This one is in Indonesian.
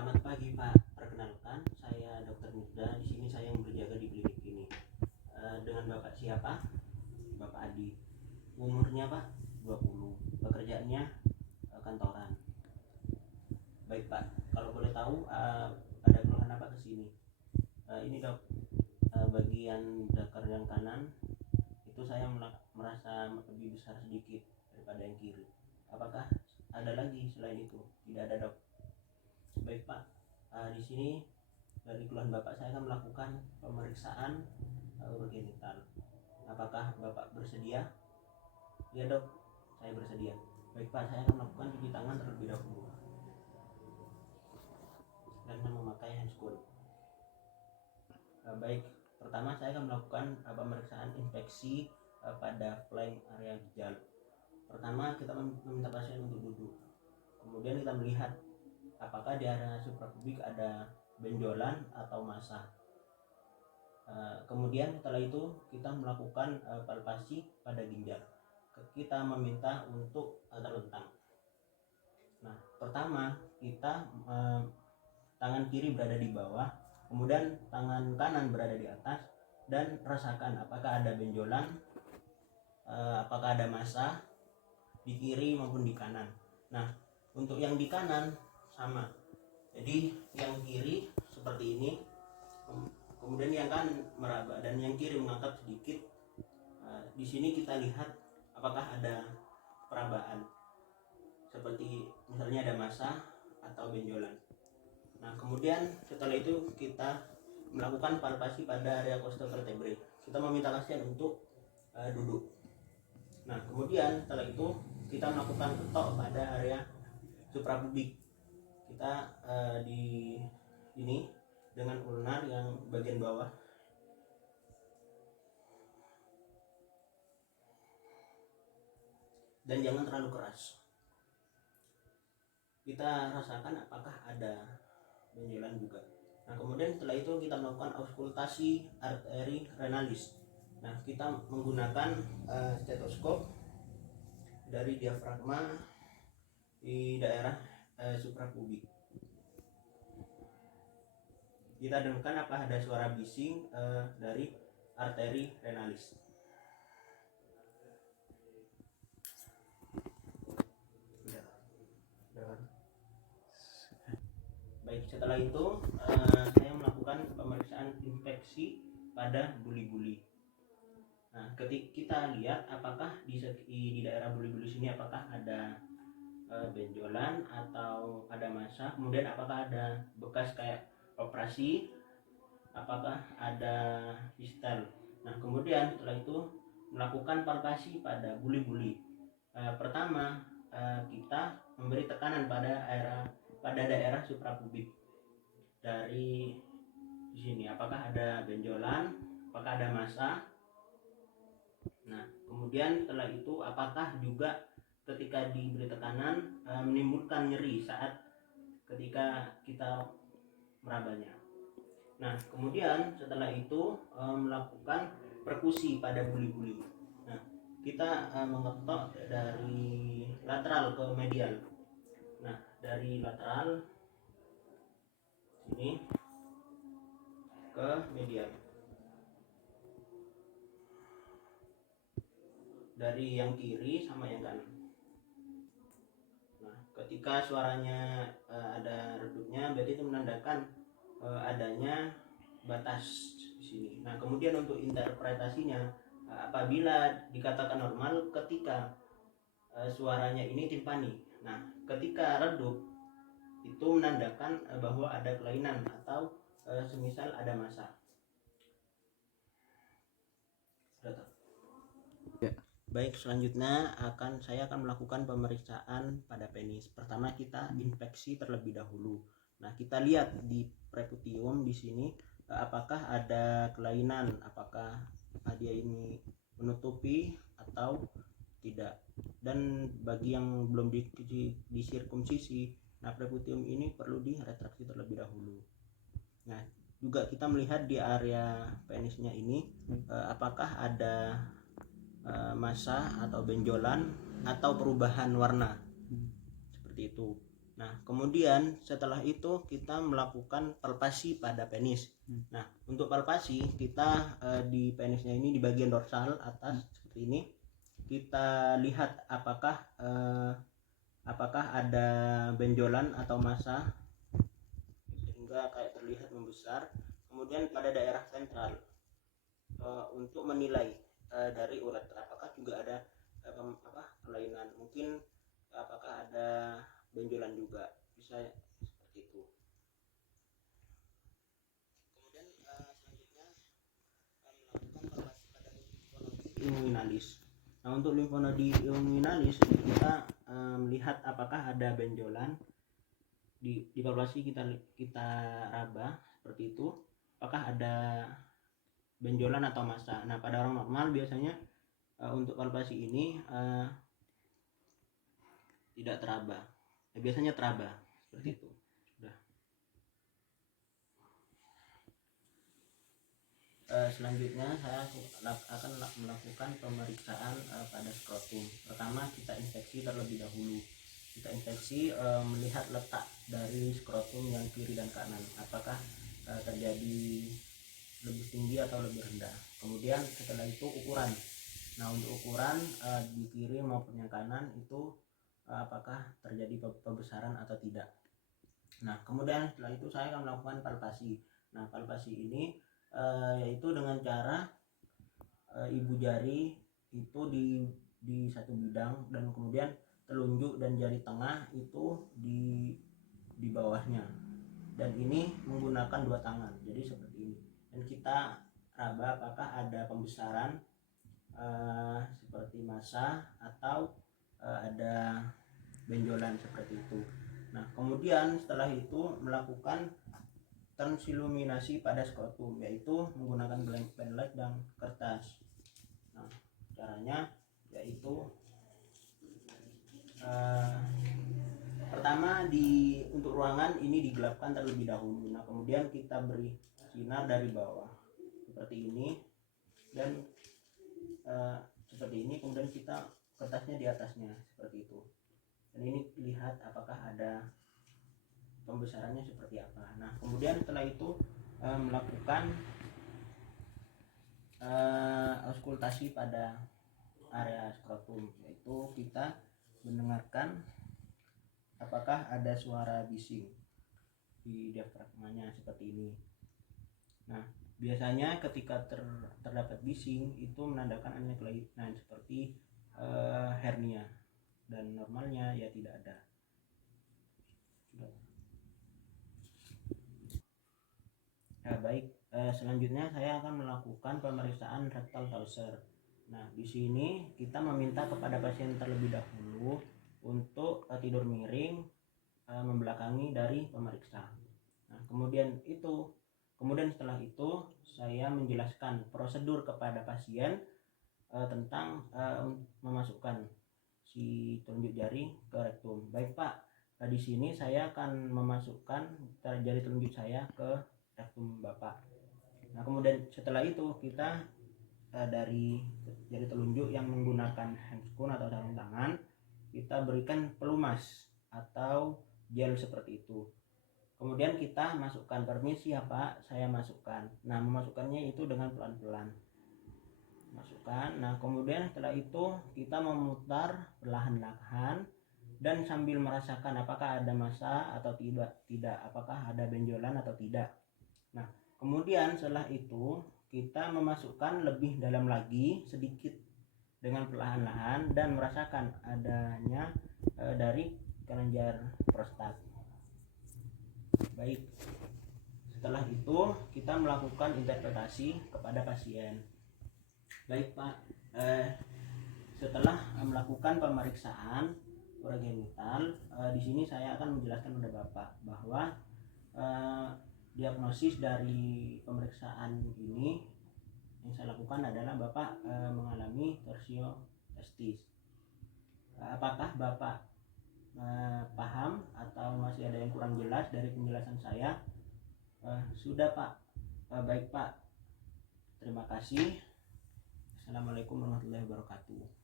Selamat pagi Pak. Perkenalkan, saya Dr. Mirda. Di sini saya yang berjaga di klinik ini. Dengan Bapak siapa? Bapak Adi. Umurnya Pak 20. Pekerjaannya kantoran. Baik Pak. Kalau boleh tahu ada keluhan apa ke sini? Ini Dok, bagian dakar yang kanan itu saya merasa lebih besar sedikit daripada yang kiri. Apakah ada lagi selain itu? Tidak ada Dok. Baik Pak, di sini dari keluhan Bapak saya akan melakukan pemeriksaan urogenital. Apakah Bapak bersedia? Ya Dok, saya bersedia. Baik Pak, saya akan melakukan cuci tangan terlebih dahulu dan memakai handscoon. Baik, pertama saya akan melakukan pemeriksaan infeksi pada flank area ginjal. Pertama kita meminta pasien untuk duduk. Kemudian kita melihat apakah di area suprapubik ada benjolan atau massa. Kemudian setelah itu kita melakukan palpasi pada ginjal. Kita meminta untuk terlentang. Nah, pertama kita tangan kiri berada di bawah, kemudian tangan kanan berada di atas, dan rasakan apakah ada benjolan, apakah ada massa di kiri maupun di kanan. Nah, untuk yang di kanan sama. Jadi yang kiri seperti ini, kemudian yang kanan meraba dan yang kiri mengangkat sedikit. Di sini kita lihat apakah ada perabaan, seperti misalnya ada massa atau benjolan. Nah, kemudian setelah itu kita melakukan palpasi pada area costovertebrae. Kita meminta pasien untuk duduk. Nah, kemudian setelah itu kita melakukan ketok pada area suprapubik. Kita di ini dengan ulnar yang bagian bawah. Dan jangan terlalu keras. Kita rasakan apakah ada benjolan juga. Nah, kemudian setelah itu kita melakukan auskultasi arteri renalis. Nah, kita menggunakan stetoskop dari diafragma di daerah suprapubik. Kita dengarkan apa ada suara bising dari arteri renalis. Baik, setelah itu saya melakukan pemeriksaan infeksi pada buli-buli. Nah, ketika kita lihat apakah di daerah buli-buli sini apakah ada benjolan atau ada massa, kemudian apakah ada bekas kayak operasi, apakah ada fistel. Nah, kemudian setelah itu melakukan palpasi pada buli-buli. Pertama kita memberi tekanan pada daerah suprapubik. Dari di sini apakah ada benjolan, apakah ada massa. Nah, kemudian setelah itu apakah juga ketika diberi tekanan menimbulkan nyeri saat ketika kita merabanya. Nah, kemudian setelah itu melakukan perkusi pada buli-buli. Nah, kita mengetok dari lateral ke medial. Nah, dari lateral sini ke medial. Dari yang kiri sama yang kanan. Nah, ketika suaranya ada redupnya, berarti itu menandakan adanya batas di sini. Nah, kemudian untuk interpretasinya, apabila dikatakan normal ketika suaranya ini timpani. Nah, ketika redup itu menandakan bahwa ada kelainan atau semisal ada massa. Sudah tahu? Ya. Baik, selanjutnya saya akan melakukan pemeriksaan pada penis. Pertama kita infeksi terlebih dahulu. Nah, kita lihat di preputium di sini apakah ada kelainan, apakah dia ini menutupi atau tidak. Dan bagi yang belum disirkumsisi, nah preputium ini perlu diretraksi terlebih dahulu. Nah, juga kita melihat di area penisnya ini apakah ada massa atau benjolan atau perubahan warna seperti itu. Nah, kemudian setelah itu kita melakukan palpasi pada penis. Nah, untuk palpasi kita di penisnya ini di bagian dorsal atas seperti ini, kita lihat apakah ada benjolan atau massa sehingga kayak terlihat membesar. Kemudian pada daerah sentral untuk menilai dari uretra apakah juga ada kelainan, mungkin apakah ada benjolan juga, bisa seperti itu. Kemudian selanjutnya melakukan palpasi pada limfonodi illuminalis. Nah, untuk limfonodi illuminalis kita melihat apakah ada benjolan. Di palpasi kita raba seperti itu, apakah ada benjolan atau massa. Nah, pada orang normal biasanya untuk palpasi ini tidak teraba. Biasanya teraba seperti itu. Sudah. Selanjutnya saya akan melakukan pemeriksaan pada skrotum. Pertama kita inspeksi terlebih dahulu. Kita inspeksi melihat letak dari skrotum yang kiri dan kanan, apakah terjadi lebih tinggi atau lebih rendah. Kemudian setelah itu ukuran. Nah, untuk ukuran di kiri maupun yang kanan itu apakah terjadi pembesaran atau tidak. Nah, kemudian setelah itu saya akan melakukan palpasi. Nah, palpasi ini yaitu dengan cara ibu jari itu di satu bidang, dan kemudian telunjuk dan jari tengah itu di bawahnya, dan ini menggunakan dua tangan, jadi seperti ini. Dan kita raba apakah ada pembesaran seperti massa atau ada benjolan seperti itu. Nah, kemudian setelah itu melakukan transiluminasi pada skrotum, yaitu menggunakan blank penlight dan kertas. Nah, caranya yaitu pertama untuk ruangan ini digelapkan terlebih dahulu. Nah, kemudian kita beri sinar dari bawah seperti ini, dan seperti ini, kemudian kita kertasnya di atasnya seperti itu, dan ini lihat apakah ada pembesarannya seperti apa. Nah, kemudian setelah itu melakukan auskultasi pada area skrotum, yaitu kita mendengarkan apakah ada suara bising di diafragmanya seperti ini. Nah, biasanya ketika terdapat bising itu menandakan adanya kelainan seperti hernia, dan normalnya ya tidak ada. Nah, baik, selanjutnya saya akan melakukan pemeriksaan rectal Tauser. Nah, di sini kita meminta kepada pasien terlebih dahulu untuk tidur miring membelakangi dari pemeriksa. Nah, kemudian setelah itu saya menjelaskan prosedur kepada pasien tentang memasukkan si telunjuk jari ke rektum. Baik Pak, di sini saya akan memasukkan jari telunjuk saya ke rektum Bapak. Nah, kemudian setelah itu kita dari jari telunjuk yang menggunakan handscoon atau sarung tangan, kita berikan pelumas atau gel seperti itu. Kemudian kita masukkan, permisi ya Pak, saya masukkan. Nah, memasukkannya itu dengan pelan-pelan. Masukkan. Nah, kemudian setelah itu kita memutar perlahan-lahan dan sambil merasakan apakah ada massa atau tidak, apakah ada benjolan atau tidak. Nah, kemudian setelah itu kita memasukkan lebih dalam lagi sedikit dengan perlahan-lahan dan merasakan adanya dari kelenjar prostat. Baik, setelah itu kita melakukan interpretasi kepada pasien. Baik Pak, setelah melakukan pemeriksaan urogenital, di sini saya akan menjelaskan kepada Bapak bahwa diagnosis dari pemeriksaan ini yang saya lakukan adalah Bapak mengalami torsio testis. Apakah Bapak paham atau masih ada yang kurang jelas dari penjelasan saya? Sudah Pak. Baik Pak, terima kasih. Assalamualaikum warahmatullahi wabarakatuh.